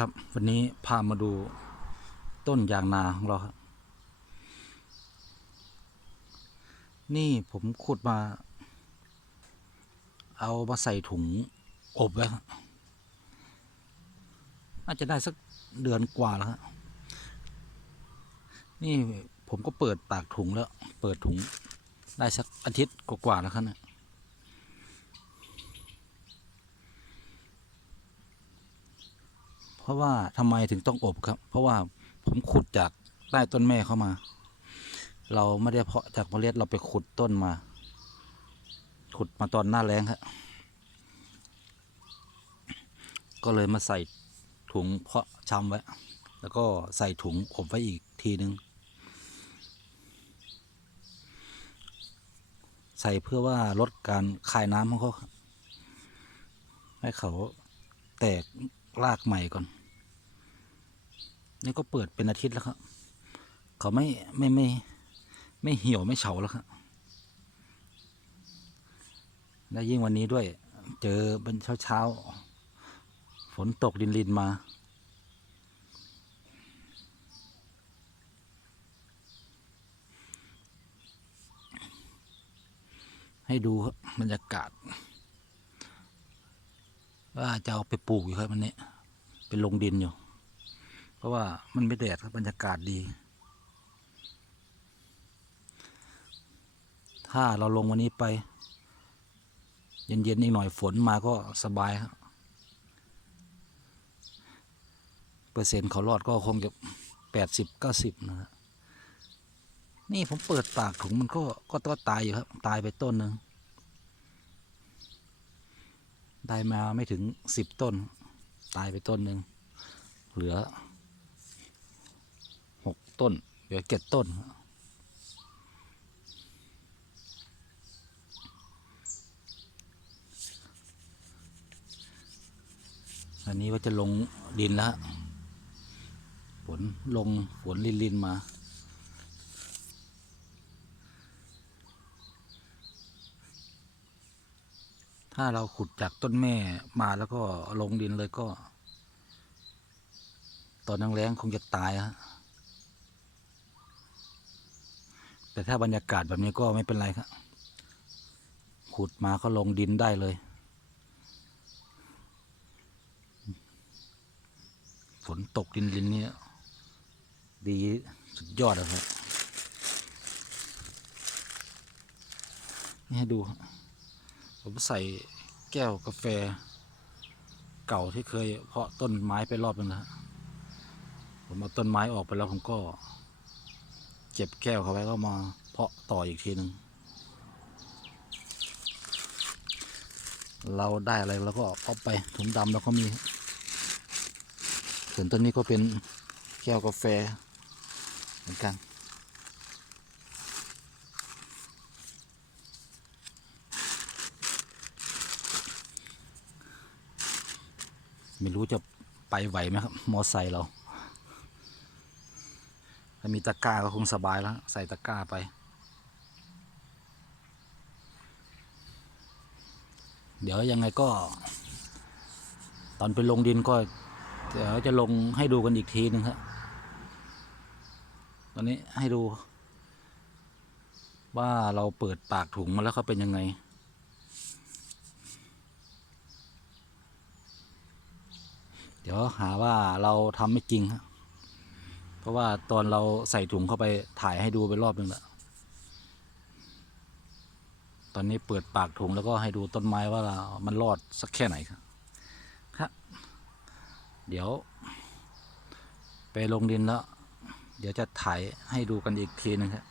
ครับ วันนี้พามาดูต้นยางนาของเราครับ นี่ผมขุดมา เอามาใส่ถุงอบไว้ครับน่าจะได้สักเดือนกว่าแล้วครับนี่ผมก็เปิดปากถุงแล้ว เปิดถุงได้สักอาทิตย์กว่าๆแล้วครับเนี่ย เพราะว่าทำไมถึงต้องอบครับ เพราะว่าผมขุดจากใต้ต้นแม่เข้ามา เราไม่ได้เพาะจากเมล็ดเราไปขุดต้นมา ขุดมาตอนหน้าแรงครับก็เลยมาใส่ถุงเพาะชำไว้ แล้วก็ใส่ถุงอบไว้อีกทีนึง ใส่เพื่อว่าลดการคายน้ำของเขาให้เขาแตก รากใหม่ก่อน นี่ก็เปิดเป็นอาทิตย์แล้วครับ เขาไม่ไม่ไม่ไม่เหี่ยวไม่เฉาแล้วครับ และยิ่งวันนี้ด้วย เจอเป็นเช้าเช้าๆฝนตกดินลินมาให้ดูบรรยากาศ ว่าจะเอาไปปลูกอยู่ครับวันนี้เป็นลงดินอยู่ เพราะว่ามันไม่แดดครับบรรยากาศดี ถ้าเราลงวันนี้ไป เย็นๆอีกหน่อยฝนมาก็สบายครับเปอร์เซ็นต์เขารอดก็คงจะแปดสิบเก้าสิบนะฮะนี่ผมเปิดปากถุงมันก็ก็ก็ตายอยู่ครับ ตายไปต้นหนึ่ง ได้มาไม่ถึงสิบต้น ตายไปต้นหนึ่งเหลือหกต้น เหลือเจ็ดต้น อันนี้ว่าจะลงดินแล้วฝนลงฝนลินลินมา ถ้าเราขุดจากต้นแม่มาแล้วก็ลงดินเลยก็ ตอนนังแรงคงจะตายฮะแต่ถ้าบรรยากาศแบบนี้ก็ไม่เป็นไรครับ ขุดมาก็ลงดินได้เลย ฝนตกดินลินนี่ดีสุดยอดเลยครับ นี่ให้ดูครับ ผมใส่แก้วกาแฟ เก่าที่เคย เพาะต้นไม้ไปรอบนึงแล้วผมเอาต้นไม้ออกไปแล้วผมก็ เก็บแก้วเขาไว้ก็มาเพาะต่ออีกทีหนึ่งเราได้อะไรเราก็เอาไปถุงดำเราก็มี ส่วนต้นนี้ก็เป็นแก้วกาแฟเหมือนกัน ไม่รู้จะไปไหวไหมครับ มอไซค์เรา ถ้ามีตะกร้าก็คงสบายแล้ว ใส่ตะกร้าไป เดี๋ยวยังไงก็ ตอนไปลงดินก็ เดี๋ยวจะลงให้ดูกันอีกทีหนึ่งครับตอนนี้ให้ดู ว่าเราเปิดปากถุงมาแล้วเขาเป็นยังไง เดี๋ยวหาว่าเราทำไม่จริงครับเพราะว่าตอนเราใส่ถุงเข้าไปถ่ายให้ดูไปรอบนึงแล้วตอนนี้เปิดปากถุงแล้วก็ให้ดูต้นไม้ว่ามันรอดสักแค่ไหนครับครับเดี๋ยว ไปลงดินแล้ว เดี๋ยวจะถ่ายให้ดูกันอีกทีหนึงครับ